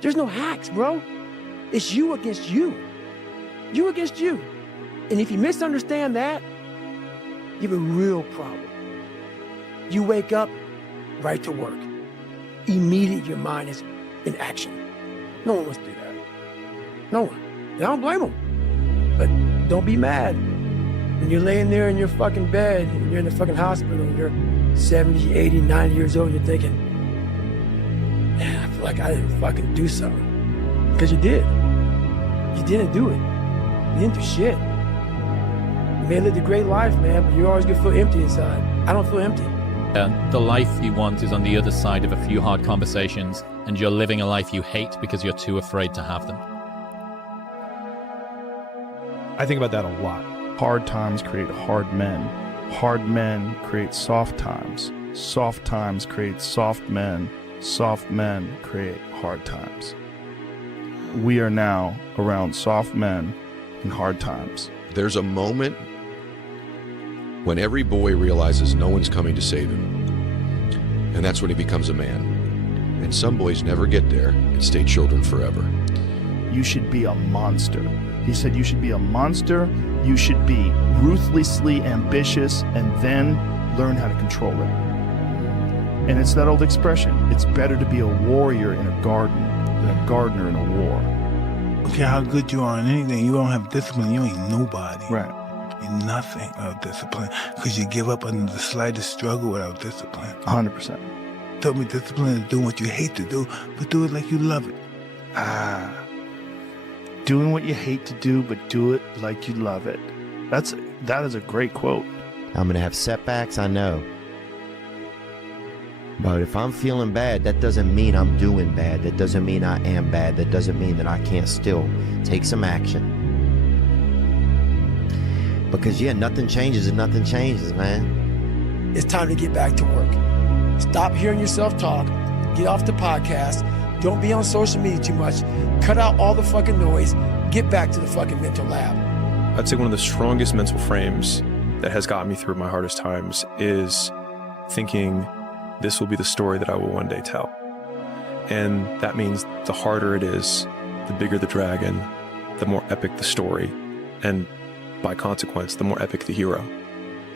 There's no hacks, bro. It's you against you. You against you. And if you misunderstand that, you have a real problem. You wake up, right to work. Immediately your mind is in action. No one wants to do that. No one. And I don't blame them. But don't be mad. When you're laying there in your fucking bed, and you're in the fucking hospital, and you're 70, 80, 90 years old, you're thinking, man, I feel like I didn't fucking do something. Because you did. You didn't do it. You didn't do shit. You may have lived a great life, man, but you're always gonna feel empty inside. I don't feel empty. The life you want is on the other side of a few hard conversations, and you're living a life you hate because you're too afraid to have them. I think about that a lot. Hard times create hard men. Hard men create soft times. Soft times create soft men. Soft men create hard times. We are now around soft men in hard times. There's a moment when every boy realizes no one's coming to save him. And that's when he becomes a man. And some boys never get there and stay children forever. You should be a monster. He said you should be a monster, you should be ruthlessly ambitious, and then learn how to control it. And it's that old expression, it's better to be a warrior in a garden than a gardener in a war. Okay, how good you are in anything, you don't have discipline, you ain't nobody. Right. Ain't nothing without discipline, because you give up under the slightest struggle without discipline. 100%. Tell me discipline is doing what you hate to do, but do it like you love it. Doing what you hate to do, but do it like you love it. That is a great quote. I'm going to have setbacks, I know. But if I'm feeling bad, that doesn't mean I'm doing bad. That doesn't mean I am bad. That doesn't mean that I can't still take some action. Because, yeah, nothing changes and nothing changes, man. It's time to get back to work. Stop hearing yourself talk. Get off the podcast. Don't be on social media too much. Cut out all the fucking noise. Get back to the fucking mental lab. I'd say one of the strongest mental frames that has gotten me through my hardest times is thinking this will be the story that I will one day tell. And that means the harder it is, the bigger the dragon, the more epic the story, and by consequence, the more epic the hero.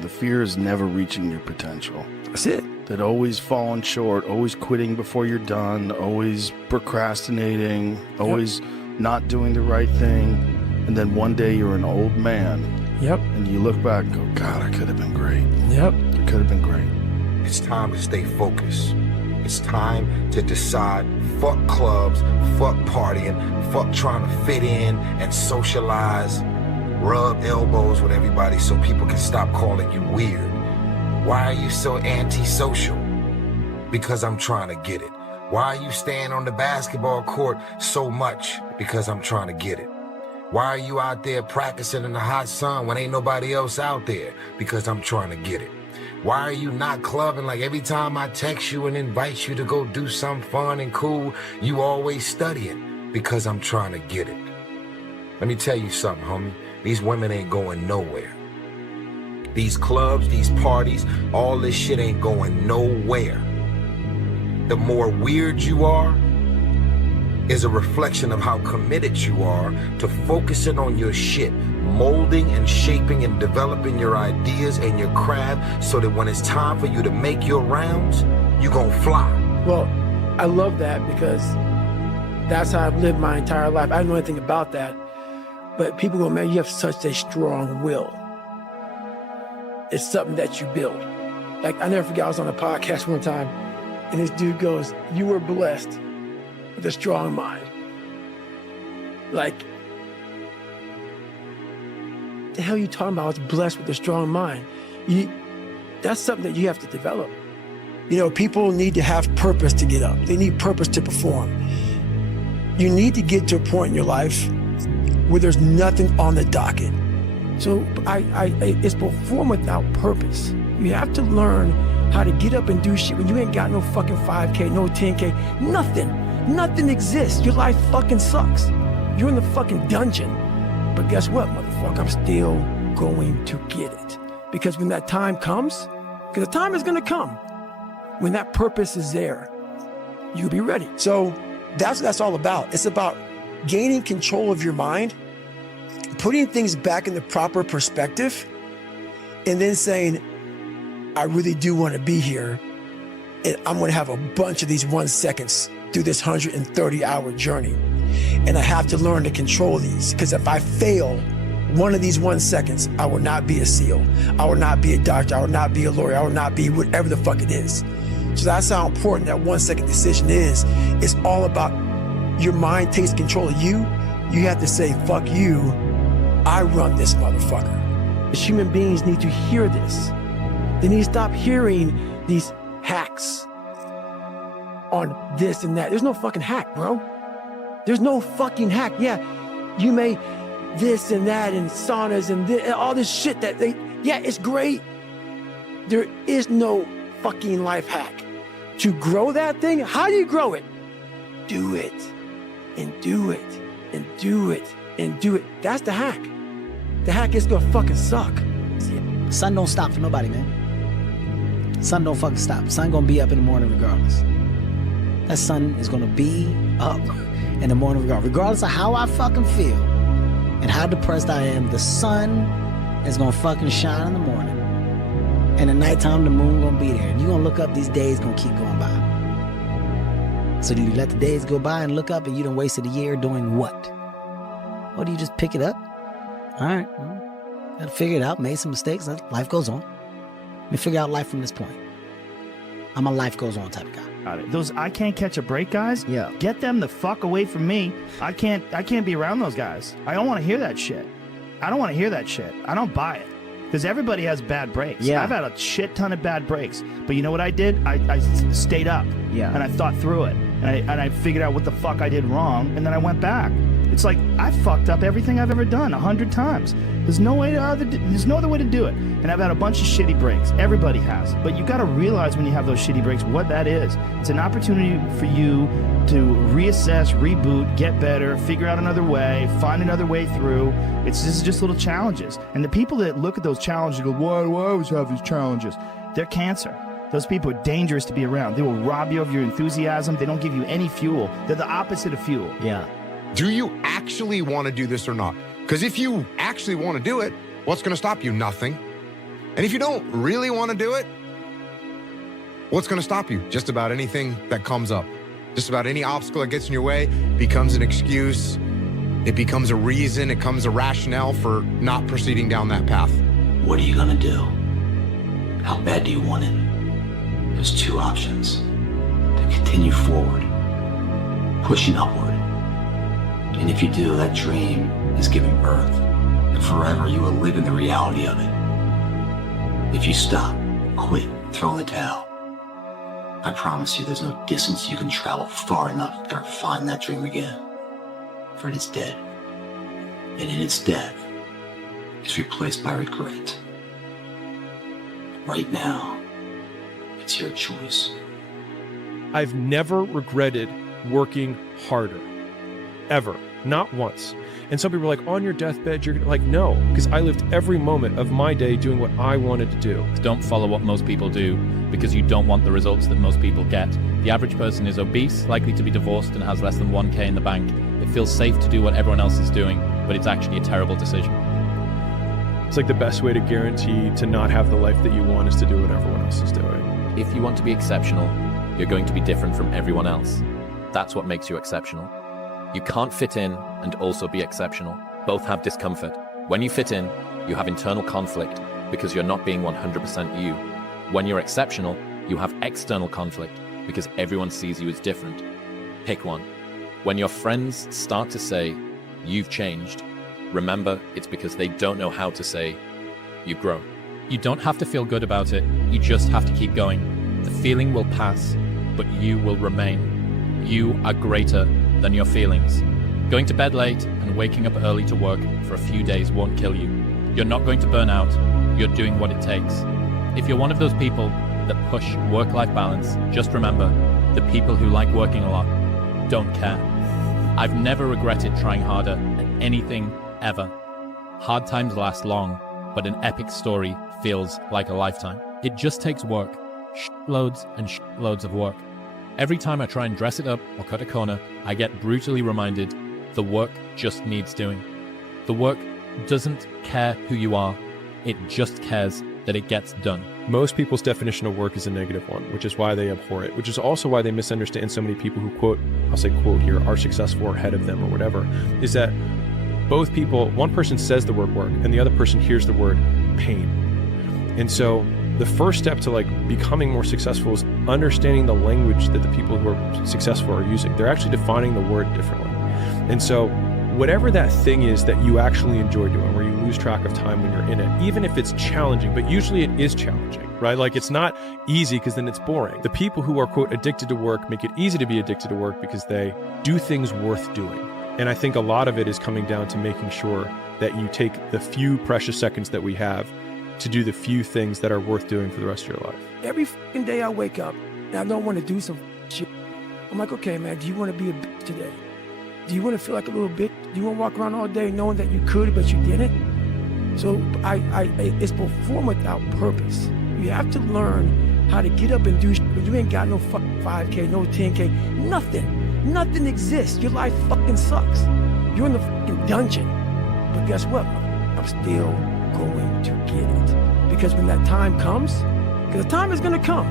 The fear is never reaching your potential. That's it. That always falling short, always quitting before you're done, always procrastinating, always not doing the right thing. And then one day you're an old man. Yep. And you look back and go, God, I could have been great. Yep. It could have been great. It's time to stay focused. It's time to decide, fuck clubs, fuck partying, fuck trying to fit in and socialize, rub elbows with everybody so people can stop calling you weird. Why are you so antisocial? Because I'm trying to get it. Why are you staying on the basketball court so much? Because I'm trying to get it. Why are you out there practicing in the hot sun when ain't nobody else out there? Because I'm trying to get it. Why are you not clubbing like every time I text you and invite you to go do something fun and cool, you always studying? Because I'm trying to get it. Let me tell you something, homie. These women ain't going nowhere. These clubs, these parties, all this shit ain't going nowhere. The more weird you are is a reflection of how committed you are to focusing on your shit, molding and shaping and developing your ideas and your craft so that when it's time for you to make your rounds, you gonna fly. Well, I love that because that's how I've lived my entire life. I don't know anything about that, but people go, man, you have such a strong will. It's something that you build. Like, I never forget, I was on a podcast one time, and this dude goes, you were blessed with a strong mind. Like, the hell are you talking about? I was blessed with a strong mind. That's something that you have to develop. You know, people need to have purpose to get up. They need purpose to perform. You need to get to a point in your life where there's nothing on the docket. So it's perform without purpose. You have to learn how to get up and do shit when you ain't got no fucking 5K, no 10K, nothing. Nothing exists. Your life fucking sucks. You're in the fucking dungeon. But guess what, motherfucker? I'm still going to get it. Because when that time comes, because the time is gonna come, when that purpose is there, you'll be ready. So That's what that's all about. It's about gaining control of your mind, putting things back in the proper perspective, and then saying, I really do want to be here, and I'm going to have a bunch of these 1 seconds through this 130-hour journey. And I have to learn to control these, because if I fail one of these 1 seconds, I will not be a SEAL. I will not be a doctor. I will not be a lawyer. I will not be whatever the fuck it is. So that's how important that 1 second decision is. It's all about your mind takes control of you. You have to say, fuck you, I run this motherfucker. Human beings need to hear this. They need to stop hearing these hacks on this and that. There's no fucking hack, bro. There's no fucking hack. Yeah, you may this and that and saunas and this, all this shit that yeah, it's great. There is no fucking life hack. To grow that thing, how do you grow it? Do it, and do it, and do it, and do it. That's the hack. The hack is gonna fucking suck. Sun don't stop for nobody, man. Sun don't fucking stop. Sun gonna be up in the morning regardless. That sun is gonna be up in the morning regardless of how I fucking feel and how depressed I am. The sun is gonna fucking shine in the morning. And at nighttime, the moon gonna be there. And you gonna look up, these days gonna keep going by. So do you let the days go by and look up and you done wasted a year doing what? Or do you just pick it up? All right, well, gotta figure it out, made some mistakes, life goes on. Let me figure out life from this point. I'm a life goes on type of guy. Got it. Those I can't catch a break guys, Yeah. get them the fuck away from me. I can't be around those guys. I don't want to hear that shit. I don't want to hear that shit. I don't buy it. Because everybody has bad breaks. Yeah. I've had a shit ton of bad breaks. But you know what I did? I stayed up. Yeah. And I thought through it. And I figured out what the fuck I did wrong. And then I went back. It's like, I fucked up everything I've ever done 100 times. There's no other way to do it. And I've had a bunch of shitty breaks. Everybody has. But you got to realize when you have those shitty breaks what that is. It's an opportunity for you to reassess, reboot, get better, figure out another way, find another way through. This is just little challenges. And the people that look at those challenges and go, why do I always have these challenges? They're cancer. Those people are dangerous to be around. They will rob you of your enthusiasm. They don't give you any fuel. They're the opposite of fuel. Yeah. Do you actually want to do this or not? Because if you actually want to do it, what's going to stop you? Nothing. And if you don't really want to do it, what's going to stop you? Just about anything that comes up. Just about any obstacle that gets in your way becomes an excuse. It becomes a reason. It becomes a rationale for not proceeding down that path. What are you gonna do? How bad do you want it? There's two options. To continue forward, pushing upward. And if you do, that dream is giving birth, and forever you will live in the reality of it. If you stop, quit, throw in the towel, I promise you there's no distance you can travel far enough to ever find that dream again. For it is dead. And in its death, it's replaced by regret. Right now, it's your choice. I've never regretted working harder. Ever. Not once. And some people are like, on your deathbed, you're like, no, because I lived every moment of my day doing what I wanted to do. Don't follow what most people do because you don't want the results that most people get. The average person is obese, likely to be divorced, and has less than 1K in the bank. It feels safe to do what everyone else is doing, but it's actually a terrible decision. It's like the best way to guarantee to not have the life that you want is to do what everyone else is doing. If you want to be exceptional, you're going to be different from everyone else. That's what makes you exceptional. You can't fit in and also be exceptional. Both have discomfort. When you fit in, you have internal conflict because you're not being 100% you. When you're exceptional, you have external conflict because everyone sees you as different. Pick one. When your friends start to say, you've changed, remember it's because they don't know how to say, you've grown. You don't have to feel good about it. You just have to keep going. The feeling will pass, but you will remain. You are greater than your feelings. Going to bed late and waking up early to work for a few days won't kill you. You're not going to burn out. You're doing what it takes. If you're one of those people that push work-life balance, just remember, the people who like working a lot don't care. I've never regretted trying harder at anything ever. Hard times last long, but an epic story feels like a lifetime. It just takes work. Shitloads and shitloads of work. Every time I try and dress it up or cut a corner, I get brutally reminded the work just needs doing. The work doesn't care who you are, it just cares that it gets done. Most people's definition of work is a negative one, which is why they abhor it, which is also why they misunderstand so many people who quote, I'll say quote here, are successful or ahead of them or whatever, is that both people, one person says the word work and the other person hears the word pain. And so the first step to like becoming more successful is understanding the language that the people who are successful are using. They're actually defining the word differently. And so whatever that thing is that you actually enjoy doing, where you lose track of time when you're in it, even if it's challenging, but usually it is challenging, right? Like it's not easy because then it's boring. The people who are, quote, addicted to work make it easy to be addicted to work because they do things worth doing. And I think a lot of it is coming down to making sure that you take the few precious seconds that we have to do the few things that are worth doing for the rest of your life. Every fucking day I wake up and I don't want to do some shit. I'm like, okay, man, do you want to be a bitch today? Do you want to feel like a little bitch? Do you want to walk around all day knowing that you could, but you didn't? So it's perform without purpose. You have to learn how to get up and do shit when you ain't got no fucking 5K, no 10K, nothing. Nothing exists. Your life fucking sucks. You're in the fucking dungeon. But guess what? I'm still going to get it. Because when that time comes, because the time is going to come,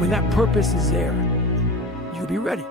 when that purpose is there, you'll be ready.